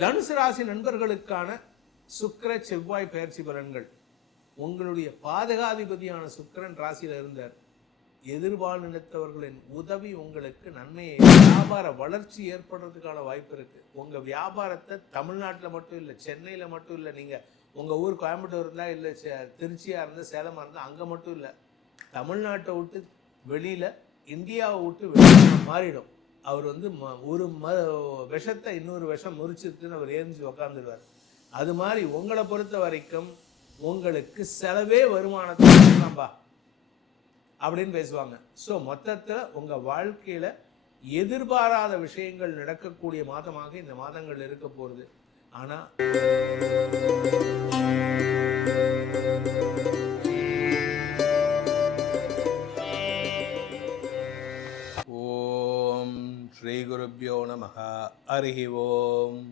தனுசு ராசி நண்பர்களுக்கான சுக்கிர செவ்வாய் பயிற்சி பலன்கள். உங்களுடைய பாதகாதிபதியான சுக்கிரன் ராசியில இருந்தார். எதிர்பாலினத்தவர்களின் உதவி உங்களுக்கு நன்மையை, வியாபார வளர்ச்சி ஏற்படுறதுக்கான வாய்ப்பு இருக்கு. உங்க வியாபாரத்தை தமிழ்நாட்டில் மட்டும் இல்லை, சென்னையில மட்டும் இல்லை, நீங்க உங்க ஊர் கோயம்புத்தூர் இருந்தா இல்லை, திருச்சியா இருந்தா, சேலமா இருந்தா அங்க மட்டும் இல்லை, தமிழ்நாட்டை விட்டு வெளியில, இந்தியாவை விட்டு வெளியில மாறிடும். அவர் வந்து ஒரு விஷத்தை இன்னொரு விஷம் முறிச்சிருக்குன்னு அவர் ஏறிஞ்சு உக்காந்துடுவார். அது மாதிரி உங்களை பொறுத்த வரைக்கும் உங்களுக்கு செலவே வருமானத்தை அப்படின்னு பேசுவாங்க. ஸோ மொத்தத்தில் உங்கள் வாழ்க்கையில் எதிர்பாராத விஷயங்கள் நடக்கக்கூடிய மாதமாக இந்த மாதங்கள் இருக்க போகிறது. ஆனால் ஓம் ஸ்ரீ குருப்யோ நமஹ. ஹரி ஓம்.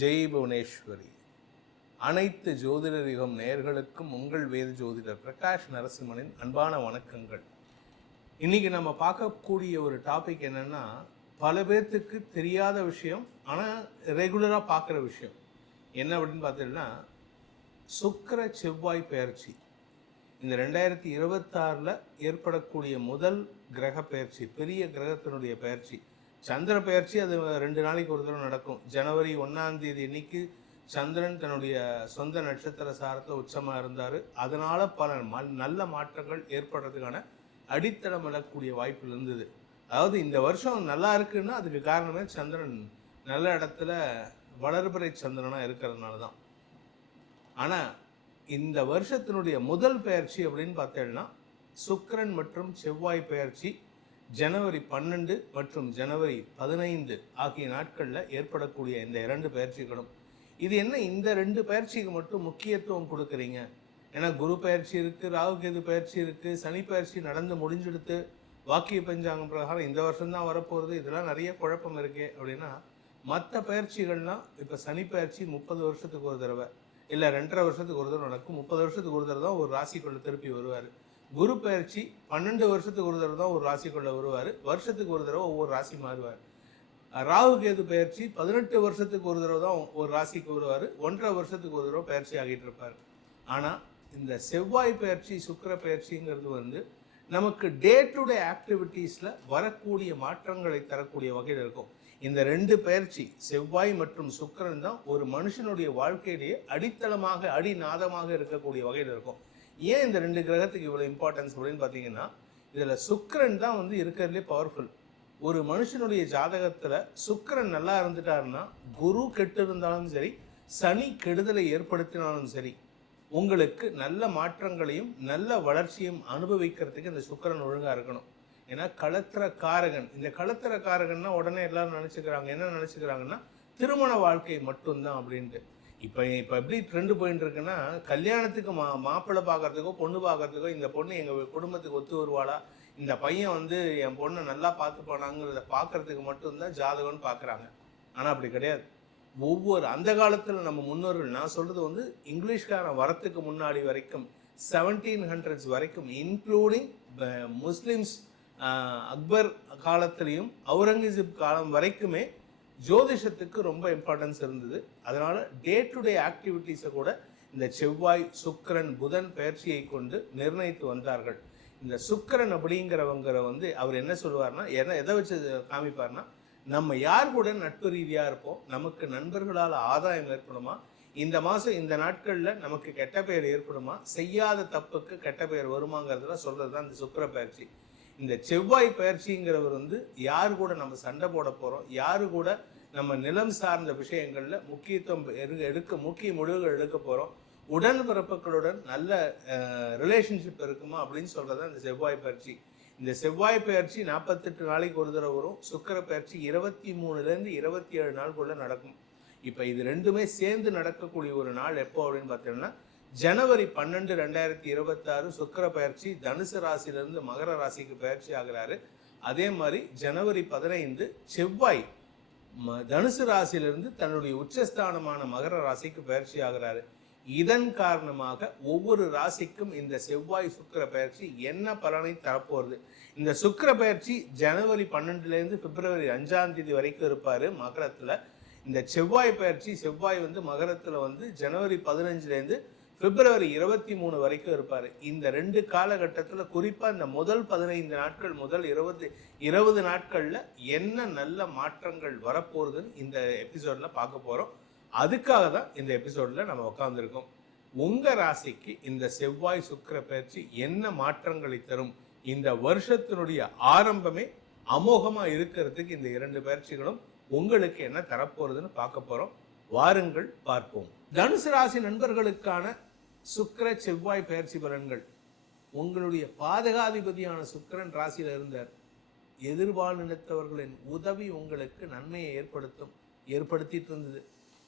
ஜெய் புவனேஸ்வரி. அனைத்து ஜோதிடர் யுகம் நேயர்களுக்கும் உங்கள் வேத ஜோதிடர் பிரகாஷ் நரசிம்மனின் அன்பான வணக்கங்கள். இன்னைக்கு நம்ம பார்க்கக்கூடிய ஒரு டாபிக் என்னன்னா, பல பேர்த்துக்கு தெரியாத விஷயம், ஆனால் ரெகுலராக பார்க்குற விஷயம் என்ன அப்படின்னு பார்த்தீங்கன்னா, சுக்கிர செவ்வாய் பெயர்ச்சி. இந்த 2026 ஏற்படக்கூடிய முதல் கிரக பெயர்ச்சி, பெரிய கிரகத்தினுடைய பெயர்ச்சி. சந்திர பெயர்ச்சி அது 2 நாளைக்கு ஒரு தடவை நடக்கும். ஜனவரி 1ஆம் தேதி அன்னைக்கு சந்திரன் தன்னுடைய சொந்த நட்சத்திர சாரத்தில் உச்சமாக இருந்தார். அதனால பல நல்ல மாற்றங்கள் ஏற்படுறதுக்கான அடித்தளம் விடக்கூடிய வாய்ப்பு இருந்தது. அதாவது இந்த வருஷம் நல்லா இருக்குன்னா அதுக்கு காரணமே சந்திரன் நல்ல இடத்துல வளர்பிறை சந்திரனாக இருக்கிறதுனால தான். ஆனால் இந்த வருஷத்தினுடைய முதல் பெயர்ச்சி அப்படின்னு பார்த்தேன்னா சுக்கிரன் மற்றும் செவ்வாய் பெயர்ச்சி ஜனவரி 12 மற்றும் ஜனவரி 15 ஆகிய நாட்களில் ஏற்படக்கூடிய இந்த 2 பெயர்ச்சிகளும். இது என்ன, இந்த 2 பயிற்சிக்கு மட்டும் முக்கியத்துவம் கொடுக்குறீங்க? ஏன்னா குரு பயிற்சி இருக்குது, ராகுகேது பயிற்சி இருக்குது, சனி பயிற்சி நடந்து முடிஞ்செடுத்து வாக்கிய பஞ்சாங்கம் பிரகாரம் இந்த வருஷம்தான் வரப்போகிறது, இதெல்லாம் நிறைய குழப்பம் இருக்கே அப்படின்னா, மற்ற பயிற்சிகள்லாம் இப்போ சனி பயிற்சி 30 வருஷத்துக்கு ஒரு தடவை இல்லை 2.5 வருஷத்துக்கு ஒரு தடவை நடக்கும். 30 வருஷத்துக்கு ஒரு தடவை தான் ஒரு ராசிக்குள்ள திருப்பி வருவார். குரு பயிற்சி 12 வருஷத்துக்கு ஒரு தடவை தான் ஒரு ராசிக்குள்ள வருவார். வருஷத்துக்கு ஒரு தடவை ஒவ்வொரு ராசி மாறுவார். ராகுகேது பயிற்சி 18 வருஷத்துக்கு ஒரு தடவை தான் ஒரு ராசிக்கு வருவார். 1.5 வருஷத்துக்கு ஒரு தடவை பயிற்சி ஆகிட்டு இருப்பார். ஆனால் இந்த செவ்வாய் பயிற்சி சுக்கிர பயிற்சிங்கிறது வந்து நமக்கு டே டு டே ஆக்டிவிட்டீஸில் வரக்கூடிய மாற்றங்களை தரக்கூடிய வகையில் இருக்கும். இந்த 2 பயிற்சி செவ்வாய் மற்றும் சுக்கிரன் தான் ஒரு மனுஷனுடைய வாழ்க்கையிலேயே அடித்தளமாக அடிநாதமாக இருக்கக்கூடிய வகையில் இருக்கும். ஏன் இந்த 2 கிரகத்துக்கு இவ்வளோ இம்பார்ட்டன்ஸ் அப்படின்னு பார்த்தீங்கன்னா, இதில் சுக்கிரன் தான் வந்து இருக்கிறதுலே பவர்ஃபுல். ஒரு மனுஷனுடைய ஜாதகத்தில் சுக்கிரன் நல்லா இருந்துட்டாருன்னா, குரு கெட்டு இருந்தாலும் சரி, சனி கெடுதலை ஏற்படுத்தினாலும் சரி, உங்களுக்கு நல்ல மாற்றங்களையும் நல்ல வளர்ச்சியும் அனுபவிக்கிறதுக்கு இந்த சுக்கிரன் ஒழுங்காக இருக்கணும். ஏன்னா களத்திர காரகன். இந்த களத்திர காரகன்னா உடனே எல்லாரும் நினச்சிக்கிறாங்க, என்ன நினச்சிக்கிறாங்கன்னா திருமண வாழ்க்கை மட்டும்தான் அப்படின்ட்டு. இப்போ எப்படி ட்ரெண்டு போயிட்டு இருக்குன்னா, கல்யாணத்துக்கு மாப்பிள்ளை பார்க்கறதுக்கோ பொண்ணு பார்க்கறதுக்கோ, இந்த பொண்ணு எங்கள் குடும்பத்துக்கு ஒத்து வருவாளா, இந்த பையன் வந்து என் பொண்ணை நல்லா பார்த்து போனாங்கிறத பார்க்கறதுக்கு மட்டும்தான் ஜாதகம்னு பார்க்குறாங்க. ஆனால் அப்படி கிடையாது. அந்த காலத்தில் நம்ம முன்னோர்கள், நான் சொல்கிறது வந்து இங்கிலீஷ்காரன் வரத்துக்கு முன்னாடி வரைக்கும் 1700s வரைக்கும், இன்க்ளூடிங் முஸ்லிம்ஸ் அக்பர் காலத்திலையும் அவுரங்கசீப் காலம் வரைக்குமே ஜோதிஷத்துக்கு ரொம்ப இம்பார்ட்டன்ஸ் இருந்தது. அதனால் டே டு டே ஆக்டிவிட்டீஸை கூட இந்த செவ்வாய் சுக்கிரன் புதன் பயிற்சியை கொண்டு நிர்ணயித்து வந்தார்கள். இந்த சுக்கிரன் அப்படிங்கிறவங்க வந்து அவர் என்ன சொல்லுவார்னா, எதை வச்சு காமிப்பார்னா, நம்ம யார் கூட நட்பு ரீதியாக இருப்போம், நமக்கு நண்பர்களால் ஆதாயம் ஏற்படுமா, இந்த மாதம் இந்த நாட்களில் நமக்கு கெட்ட பெயர் ஏற்படுமா, செய்யாத தப்புக்கு கெட்ட பெயர் வருமாங்கிறதுலாம் சொல்கிறது தான் இந்த சுக்கிர பயிற்சி. இந்த செவ்வாய் பயிற்சிங்கிறவர் வந்து யாரு கூட நம்ம சண்டை போட போகிறோம், யாரு கூட நம்ம நிலம் சார்ந்த விஷயங்களில் முக்கிய முடிவுகள் எடுக்க போகிறோம், உடன்பிறப்புகளுடன் நல்ல ரிலேஷன்ஷிப் இருக்குமா அப்படின்னு சொல்கிறது தான் இந்த செவ்வாய் பயிற்சி. இந்த செவ்வாய் பயிற்சி 48 நாளைக்கு ஒரு தடவை வரும். சுக்கிர பயிற்சி 23லேருந்து 27 நாளுக்குள்ள நடக்கும். இப்போ இது 2மே சேர்ந்து நடக்கக்கூடிய ஒரு நாள் எப்போ அப்படின்னு பார்த்தீங்கன்னா, ஜனவரி 12, 2026 சுக்கிர பயிற்சி தனுசு ராசியிலிருந்து மகர ராசிக்கு பயிற்சி ஆகிறாரு. அதே மாதிரி ஜனவரி 15 செவ்வாய் தனுசு ராசியிலிருந்து தன்னுடைய உச்சஸ்தானமான மகர ராசிக்கு பயிற்சி ஆகிறாரு. இதன் காரணமாக ஒவ்வொரு ராசிக்கும் இந்த செவ்வாய் சுக்கிர பயிற்சி என்ன பலனை தரப்போகிறது. இந்த சுக்கிர பயிற்சி ஜனவரி 12லேருந்து பிப்ரவரி 5ஆம் தேதி வரைக்கும் இருப்பார் மகரத்தில். இந்த செவ்வாய் பயிற்சி, செவ்வாய் வந்து மகரத்தில் வந்து ஜனவரி 15லேருந்து பிப்ரவரி 23 வரைக்கும் இருப்பார். இந்த 2 காலகட்டத்தில் குறிப்பாக இந்த முதல் 15 நாட்கள், முதல் 20 நாட்களில் என்ன நல்ல மாற்றங்கள் வரப்போகுதுன்னு இந்த எபிசோடில் பார்க்க போகிறோம். அதுக்காக தான் இந்த எபிசோடில் நம்ம உட்காந்துருக்கோம். உங்கள் ராசிக்கு இந்த செவ்வாய் சுக்கிர பயிற்சி என்ன மாற்றங்களை தரும், இந்த வருஷத்தினுடைய ஆரம்பமே அமோகமாக இருக்கிறதுக்கு இந்த 2 பயிற்சிகளும் உங்களுக்கு என்ன தரப்போறதுன்னு பார்க்க போறோம். வாருங்கள் பார்ப்போம். தனுசு ராசி நண்பர்களுக்கான சுக்கிர செவ்வாய் பயிற்சி பலன்கள். உங்களுடைய பாதகாதிபதியான சுக்கிரன் ராசியில் இருந்தார். எதிர்பாலினத்தவர்களின் உதவி உங்களுக்கு நன்மையை ஏற்படுத்திட்டு இருந்தது.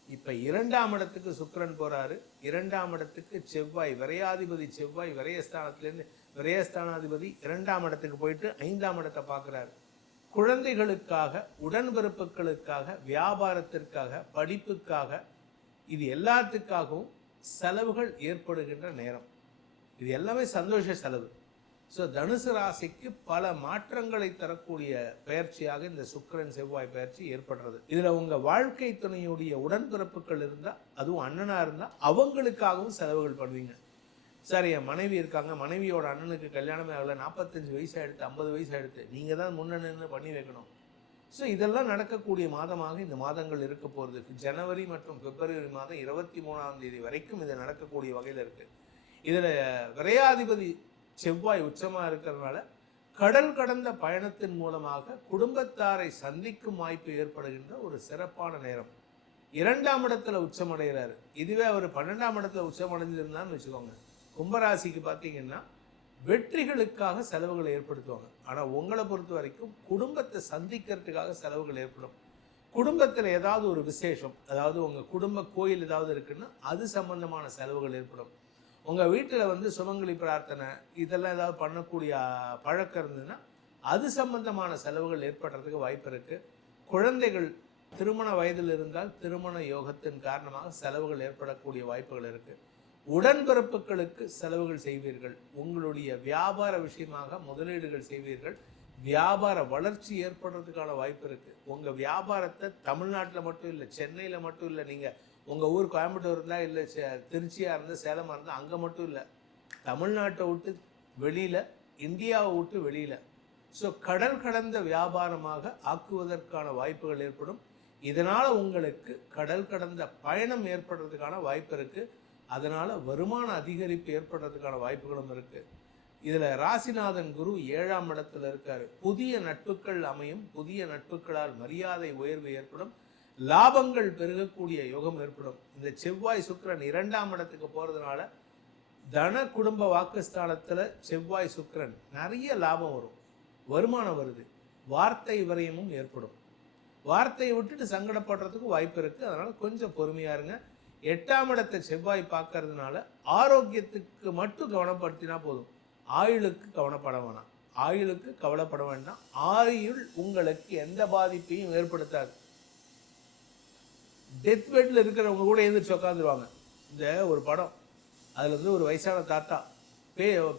இப்ப 2ஆம் இடத்துக்கு சுக்கிரன் போறாரு. 2ஆம் இடத்துக்கு செவ்வாய், விரையாதிபதி செவ்வாய் விரயஸ்தானத்திலிருந்து விரயஸ்தானாதிபதி 2ஆம் இடத்துக்கு போயிட்டு 5ஆம் இடத்தை பார்க்கிறாரு. குழந்தைகளுக்காக, உடன்பிறப்புகளுக்காக, வியாபாரத்திற்காக, படிப்புக்காக, இது எல்லாத்துக்காகவும் செலவுகள் ஏற்படுகின்ற நேரம். இது எல்லாமே சந்தோஷ செலவு. ஸோ தனுசு ராசிக்கு பல மாற்றங்களை தரக்கூடிய பயிற்சியாக இந்த சுக்கிரன் செவ்வாய் பயிற்சி ஏற்படுறது. இதில் உங்கள் வாழ்க்கை துணையுடைய உடன்பிறப்புகள் இருந்தால், அதுவும் அண்ணனாக இருந்தால், அவங்களுக்காகவும் செலவுகள் பண்ணுவீங்க. சார், என் மனைவி இருக்காங்க, மனைவியோட அண்ணனுக்கு கல்யாணமே ஆகலை, 45 வயசு ஆகிடுத்து, 50 வயசு ஆகிடுத்து, நீங்கள் தான் முன்னணின்னு பண்ணி வைக்கணும். ஸோ இதெல்லாம் நடக்கக்கூடிய மாதமாக இந்த மாதங்கள் இருக்க போகிறது. ஜனவரி மற்றும் பிப்ரவரி மாதம் 23ஆம் தேதி வரைக்கும் இது நடக்கக்கூடிய வகையில் இருக்குது. இதில் விரையாதிபதி செவ்வாய் உச்சமாக இருக்கிறதுனால கடல் கடந்த பயணத்தின் மூலமாக குடும்பத்தாரை சந்திக்கும் வாய்ப்பு ஏற்படுகின்ற ஒரு சிறப்பான நேரம். 2ஆம் இடத்துல உச்சமடைகிறாரு. இதுவே அவர் 12ஆம் இடத்துல உச்சமடைஞ்சிருந்தான்னு வச்சுக்கோங்க, கும்பராசிக்கு பார்த்தீங்கன்னா வெற்றிகளுக்காக செலவுகளை ஏற்படுத்துவாங்க. ஆனால் உங்களை பொறுத்த வரைக்கும் குடும்பத்தை சந்திக்கிறதுக்காக செலவுகள் ஏற்படும். குடும்பத்தில் ஏதாவது ஒரு விசேஷம், அதாவது உங்கள் குடும்ப கோயில் ஏதாவது இருக்குன்னா அது சம்பந்தமான செலவுகள் ஏற்படும். உங்கள் வீட்டில் வந்து சுமங்கலி பிரார்த்தனை இதெல்லாம் ஏதாவது பண்ணக்கூடிய பழக்கம் இருந்ததுன்னா அது சம்பந்தமான செலவுகள் ஏற்படுறதுக்கு வாய்ப்பு இருக்குது. குழந்தைகள் திருமண வயதில் இருந்தால் திருமண யோகத்தின் காரணமாக செலவுகள் ஏற்படக்கூடிய வாய்ப்புகள் இருக்குது. உடன்பிறப்புகளுக்கு செலவுகள் செய்வீர்கள். உங்களுடைய வியாபார விஷயமாக முதலீடுகள் செய்வீர்கள். வியாபார வளர்ச்சி ஏற்படுறதுக்கான வாய்ப்பு இருக்குது. உங்கள் வியாபாரத்தை தமிழ்நாட்டில் மட்டும் இல்லை, சென்னையில் மட்டும் இல்லை, நீங்கள் உங்கள் ஊர் கோயம்புத்தூர் இருந்தால், இல்லை திருச்சியாக இருந்தால், சேலமாக இருந்தால், அங்கே மட்டும் இல்லை, தமிழ்நாட்டை விட்டு வெளியில், இந்தியாவை விட்டு வெளியில், ஸோ கடல் கடந்த வியாபாரமாக ஆக்குவதற்கான வாய்ப்புகள் ஏற்படும். இதனால் உங்களுக்கு கடல் கடந்த பயணம் ஏற்படுறதுக்கான வாய்ப்பு இருக்குது. அதனால் வருமான அதிகரிப்பு ஏற்படுறதுக்கான வாய்ப்புகளும் இருக்குது. இதில் ராசிநாதன் குரு 7ஆம் இடத்துல இருக்கார். புதிய நட்புகள் அமையும். புதிய நட்புகளால் மரியாதை உயர்வு ஏற்படும். லாபங்கள் பெருகக்கூடிய யோகம் ஏற்படும். இந்த செவ்வாய் சுக்கிரன் 2ஆம் இடத்துக்கு போகிறதுனால தன குடும்ப வாக்குஸ்தானத்தில் செவ்வாய் சுக்கிரன் நிறைய லாபம் வரும், வருமானம் வருது, வார்த்தை விரயமும் ஏற்படும். வார்த்தையை விட்டுட்டு சங்கடப்படுறதுக்கு வாய்ப்பு இருக்குது. அதனால் கொஞ்சம் பொறுமையாக இருங்க. 8ஆம் இடத்தை செவ்வாய் பார்க்கறதுனால ஆரோக்கியத்துக்கு மட்டும் கவனப்படுத்தினா போதும், ஆயுளுக்கு கவனப்பட வேணாம். ஆயுளுக்கு கவலைப்பட வேண்டாம். ஆயுள் உங்களுக்கு எந்த பாதிப்பையும் ஏற்படுத்தாது. டெத் பெட்டில் இருக்கிறவங்க கூட எழுந்திரிச்சு உட்காந்துருவாங்க. இந்த ஒரு படம், அதில் வந்து ஒரு வயசான தாத்தா,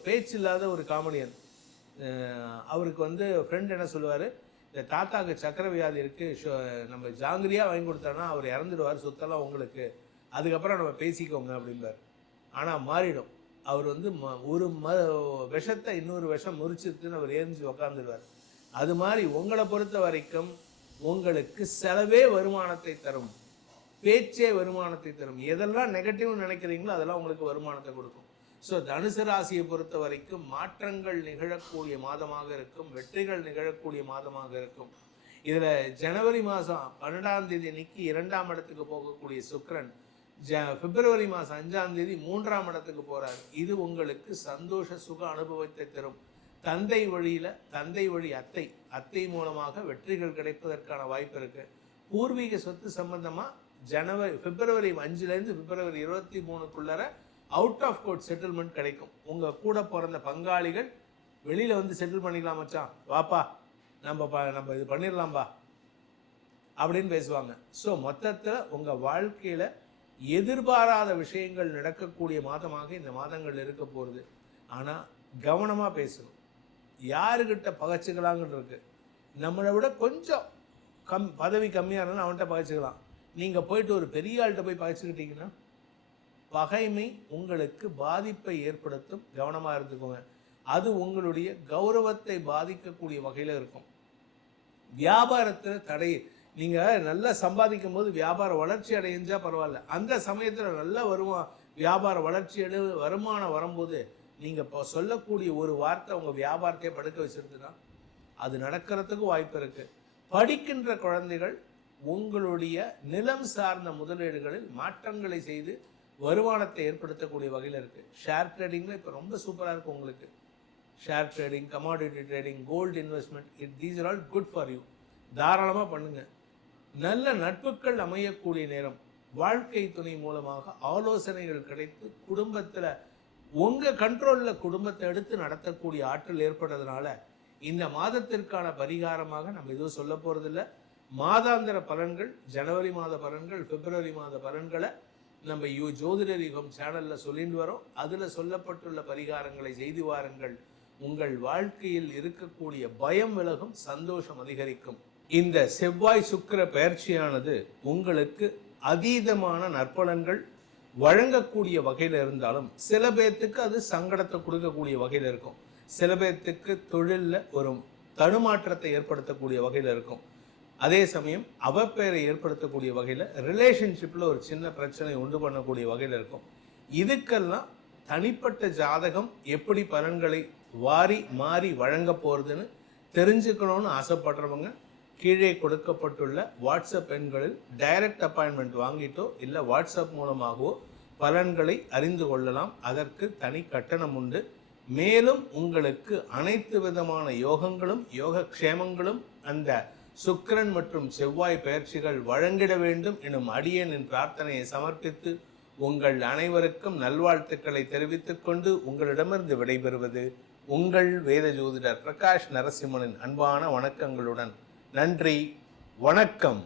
பேச்சு இல்லாத ஒரு காமெடியன், அவருக்கு வந்து ஃப்ரெண்ட் என்ன சொல்லுவார், இந்த தாத்தாவுக்கு சக்கரை வியாதி இருக்குது, நம்ம ஜாங்கிரியாக வாங்கி கொடுத்தோன்னா அவர் இறந்துடுவார், சொத்தெல்லாம் உங்களுக்கு, அதுக்கப்புறம் நம்ம பேசிக்கோங்க அப்படின்பார். ஆனால் மாறிடும். அவர் வந்து ஒரு விஷத்தை இன்னொரு விஷம் முறிச்சிருக்குன்னு அவர் ஏறிஞ்சு உக்காந்துடுவார். அது மாதிரி உங்களை பொறுத்த வரைக்கும் உங்களுக்கு செலவே வருமானத்தை தரும், பேச்சே வருமானத்தை தரும். எதெல்லாம் நெகட்டிவ் நினைக்கிறீங்களோ அதெல்லாம் உங்களுக்கு வருமானத்தை கொடுக்கும். ஸோ தனுசு ராசியை பொறுத்த வரைக்கும் மாற்றங்கள் நிகழக்கூடிய மாதமாக இருக்கும், வெற்றிகள் நிகழக்கூடிய மாதமாக இருக்கும். இதில் ஜனவரி மாதம் 12ஆம் தேதி அன்னைக்கு 2ஆம் இடத்துக்கு போகக்கூடிய சுக்கிரன் பிப்ரவரி மாதம் 5ஆம் தேதி 3ஆம் இடத்துக்கு போகிறார். இது உங்களுக்கு சந்தோஷ சுக அனுபவத்தை தரும். தந்தை வழியில், தந்தை வழி அத்தை மூலமாக வெற்றிகள் கிடைப்பதற்கான வாய்ப்பு இருக்குது. பூர்வீக சொத்து சம்பந்தமாக பிப்ரவரி 5லேருந்து பிப்ரவரி 23க்குள்ளார அவுட் ஆஃப் கோர்ட் செட்டில்மெண்ட் கிடைக்கும். உங்கள் கூட பிறந்த பங்காளிகள் வெளியில் வந்து செட்டில் பண்ணிக்கலாம், மச்சான் வாப்பா, நம்ம இது பண்ணிடலாம்பா அப்படின்னு பேசுவாங்க. ஸோ மொத்தத்தில் உங்கள் வாழ்க்கையில் எதிர்பாராத விஷயங்கள் நடக்கக்கூடிய மாதமாக இந்த மாதங்கள் இருக்க போகிறது. ஆனால் கவனமாக பேசணும். யாருக்கிட்ட பகைச்சிக்கலாங்கன்னு இருக்கு. நம்மளை விட கொஞ்சம் பதவி கம்மியாக இருந்தாலும் அவன்கிட்ட பகைச்சிக்கலாம். நீங்கள் போயிட்டு ஒரு பெரிய ஆள்கிட்ட போய் பகைச்சிக்கிட்டீங்கன்னா பகைமை உங்களுக்கு பாதிப்பை ஏற்படுத்தும். கவனமாக இருந்துக்கோங்க. அது உங்களுடைய கௌரவத்தை பாதிக்கக்கூடிய வகையில் இருக்கும். வியாபாரத்தில் தடை, நீங்கள் நல்லா சம்பாதிக்கும் போது வியாபார வளர்ச்சி அடைஞ்சா பரவாயில்ல, அந்த சமயத்தில் நல்லா வியாபார வளர்ச்சி வருமானம் வரும்போது நீங்கள் இப்போ சொல்லக்கூடிய ஒரு வார்த்தை உங்கள் வியாபாரத்தையே படுக்க வச்சிருந்துன்னா அது நடக்கிறதுக்கு வாய்ப்பு இருக்குது. படிக்கின்ற குழந்தைகள் உங்களுடைய நிலம் சார்ந்த முதலீடுகளில் மாற்றங்களை செய்து வருமானத்தை ஏற்படுத்தக்கூடிய வகையில் இருக்குது. ஷேர் ட்ரேடிங்கில் இப்போ ரொம்ப சூப்பராக இருக்கும் உங்களுக்கு. Share trading, commodity trading, gold investment, these are all good for you. தாராளமாக பண்ணுங்கள். நல்ல நட்புகள் அமையக்கூடிய நேரம். வாழ்க்கை துணை மூலமாக ஆலோசனைகள் கிடைத்து குடும்பத்தில் உங்கள் கண்ட்ரோலில் குடும்பத்தை எடுத்து நடத்தக்கூடிய ஆற்றல் ஏற்படுறதுனால இந்த மாதத்திற்கான பரிகாரமாக நம்ம எதுவும் சொல்ல போகிறதில்ல. மாதாந்திர பலன்கள், ஜனவரி மாத பலன்கள், பிப்ரவரி மாத பலன்களை நம்ம ஜோதிடர் யுகம் சேனலில் சொல்லிட்டு வரோம். அதில் சொல்லப்பட்டுள்ள பரிகாரங்களை செய்து வாருங்கள். உங்கள் வாழ்க்கையில் இருக்கக்கூடிய பயம் விலகும், சந்தோஷம் அதிகரிக்கும். இந்த செவ்வாய் சுக்கிர பயிற்சியானது உங்களுக்கு அதீதமான நற்பலன்கள் வழங்கக்கூடிய வகையில் இருந்தாலும் சில பேர்த்துக்கு அது சங்கடத்தை கொடுக்கக்கூடிய வகையில் இருக்கும். சில பேர்த்துக்கு தொழிலில் ஒரு தடுமாற்றத்தை ஏற்படுத்தக்கூடிய வகையில் இருக்கும். அதே சமயம் அவப்பெயரை ஏற்படுத்தக்கூடிய வகையில், ரிலேஷன்ஷிப்பில் ஒரு சின்ன பிரச்சனை உண்டு பண்ணக்கூடிய வகையில் இருக்கும். இதுக்கெல்லாம் தனிப்பட்ட ஜாதகம் எப்படி பலன்களை வாரி மாறி வழங்க போகிறதுன்னு தெரிஞ்சுக்கணும்னு ஆசைப்படுறவங்க கீழே கொடுக்கப்பட்டுள்ள வாட்ஸ்அப் எண்களில் டைரக்ட் அப்பாயின்மெண்ட் வாங்கிட்டோ இல்லை வாட்ஸ்அப் மூலமாகவோ பலன்களை அறிந்து கொள்ளலாம். அதற்கு தனி கட்டணம் உண்டு. மேலும் உங்களுக்கு அனைத்து விதமான யோகங்களும் யோகக்ஷேமங்களும் அந்த சுக்கிரன் மற்றும் செவ்வாய் பயிற்சிகள் வழங்கிட வேண்டும் எனும் அடியேனின் பிரார்த்தனையை சமர்ப்பித்து உங்கள் அனைவருக்கும் நல்வாழ்த்துக்களை தெரிவித்துக் கொண்டு உங்களிடமிருந்து விடைபெறுவது உங்கள் வேத ஜோதிடர் பிரகாஷ் நரசிம்மனின் அன்பான வணக்கங்களுடன். நன்றி, வணக்கம்.